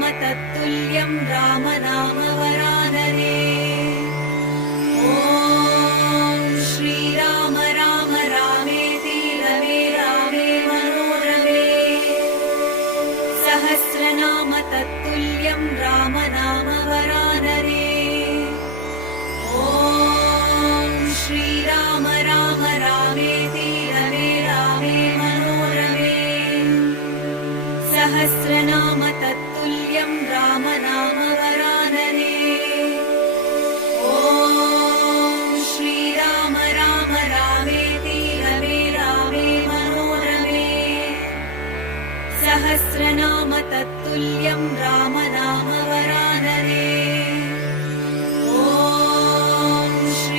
सहस्रनाम तत्तुल्यं राम नाम वरानने। ॐ श्रीराम राम रामेति रमे रामे मनोरमे। सहस्रनाम तत्तुल्यं राम नाम वरानने। ॐ श्रीराम राम रामेति रमे रामे मनोरमे। सहस्रनाम तत्तुल्यं राम नाम वरानने। ॐ श्रीराम राम रामेति रमे रामे मनोरमे। सहस्रनाम तत्तुल्यं राम